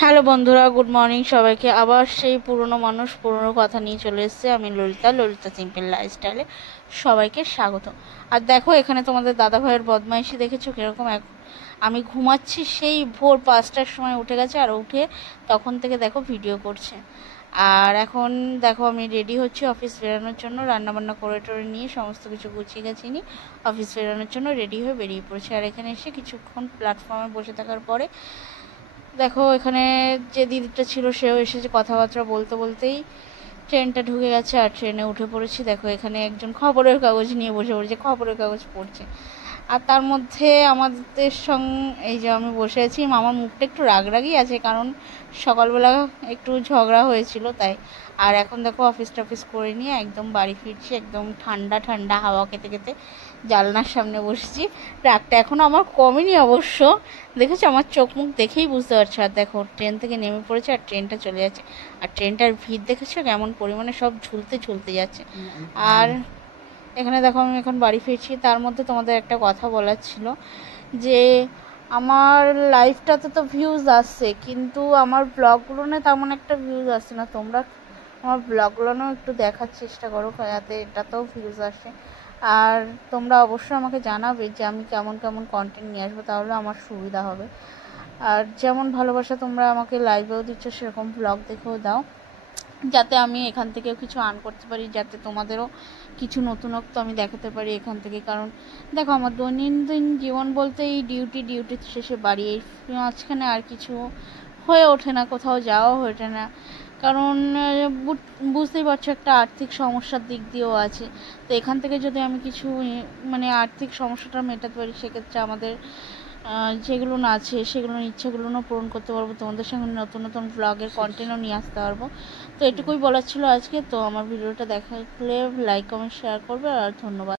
Hello বন্ধুরা, good morning সবাইকে। আবার সেই পুরনো মানুষ পুরনো কথা নিয়ে চলে এসেছে। আমি ললিতা সিম্পল লাইফস্টাইলে সবাইকে স্বাগত। আর দেখো, এখানে তোমাদের দাদা ভাইয়ের বদমাইশি দেখেছো কীরকম। আমি ঘুমাচ্ছি, সেই ভোর 5টার সময় উঠে গেছে, আর উঠে তখন থেকে দেখো ভিডিও করছে। আর এখন দেখো আমি রেডি হচ্ছি অফিস বেরোনোর জন্য, রান্নাবান্না করে টোরে নিয়ে সমস্ত কিছু গুছিয়ে গেছি নি অফিস বেরোনোর জন্য রেডি হয়ে বেরিয়ে পড়েছি। আর এখানে এসে কিছুক্ষণ প্ল্যাটফর্মে বসে থাকার পরে দেখো এখানে যে দিদিটা ছিল সেও এসেছে। কথাবার্তা বলতে বলতেই ট্রেনটা ঢুকে গেছে আর ট্রেনে উঠে পড়েছি। দেখো এখানে একজন খবরের কাগজ নিয়ে বসে পড়েছে, খবরের কাগজ পড়ছে। আর তার মধ্যে আমাদের সঙ্গে এই যে আমি বসে আছি, আমার মুখটা একটু রাগরাগই আছে, কারণ সকালবেলা একটু ঝগড়া হয়েছিল তাই। আর এখন দেখো অফিস টফিস করে নিয়ে একদম বাড়ি ফিরছি, একদম ঠান্ডা ঠান্ডা হাওয়া খেতে খেতে জানলার সামনে বসেছি। রাগটা এখনও আমার কমেনি অবশ্য, দেখেছো আমার চোখ মুখ দেখেই বুঝতে পারছো। আর দেখো ট্রেন থেকে নেমে পড়েছে আর ট্রেনটা চলে যাচ্ছে। আর ট্রেনটার ভিড় দেখেছো কেমন পরিমাণে, সব ঝুলতে ঝুলতে যাচ্ছে। আর এখানে দেখো আমি এখন বাড়ি ফিরছি। তার মধ্যে তোমাদের একটা কথা বলার ছিল যে আমার লাইফটাতে তো ভিউজ আসছে, কিন্তু আমার ব্লগগুলো না তেমন একটা ভিউজ আসছে না। তোমরা আমার ব্লগগুলো একটু দেখার চেষ্টা করো, যাতে এটাতেও ভিউজ আসে। আর তোমরা অবশ্যই আমাকে জানাবে যে আমি কেমন কেমন কন্টেন্ট নিয়ে আসবো, তাহলে আমার সুবিধা হবে। আর যেমন ভালোবাসা তোমরা আমাকে লাইভেও দিচ্ছ, সেরকম ব্লগ দেখেও দাও, যাতে আমি এখান থেকেও কিছু আর্ন করতে পারি, যাতে তোমাদেরও কিছু নতুনত্ব আমি দেখাতে পারি এখান থেকে। কারণ দেখো আমার দৈনন্দিন জীবন বলতে এই ডিউটির শেষে বাড়ি, এই মাঝখানে আর কিছু হয়ে ওঠে না, কোথাও যাওয়া হয়ে ওঠে না। কারণ বুঝতেই পারছো একটা আর্থিক সমস্যার দিক দিয়েও আছে। তো এখান থেকে যদি আমি কিছু মানে আর্থিক সমস্যাটা মেটাতে পারি, সেক্ষেত্রে আমাদের যেগুলো না আছে সেগুলো ইচ্ছেগুলো পূরণ করতে পারবো, তোমাদের সঙ্গে নতুন নতুন ব্লগের কন্টেন্টও নিয়ে আসতে পারবো। তো এটুকুই বলার ছিল আজকে। তো আমার ভিডিওটা দেখালে লাইক কমেন্ট শেয়ার করবে, আর ধন্যবাদ।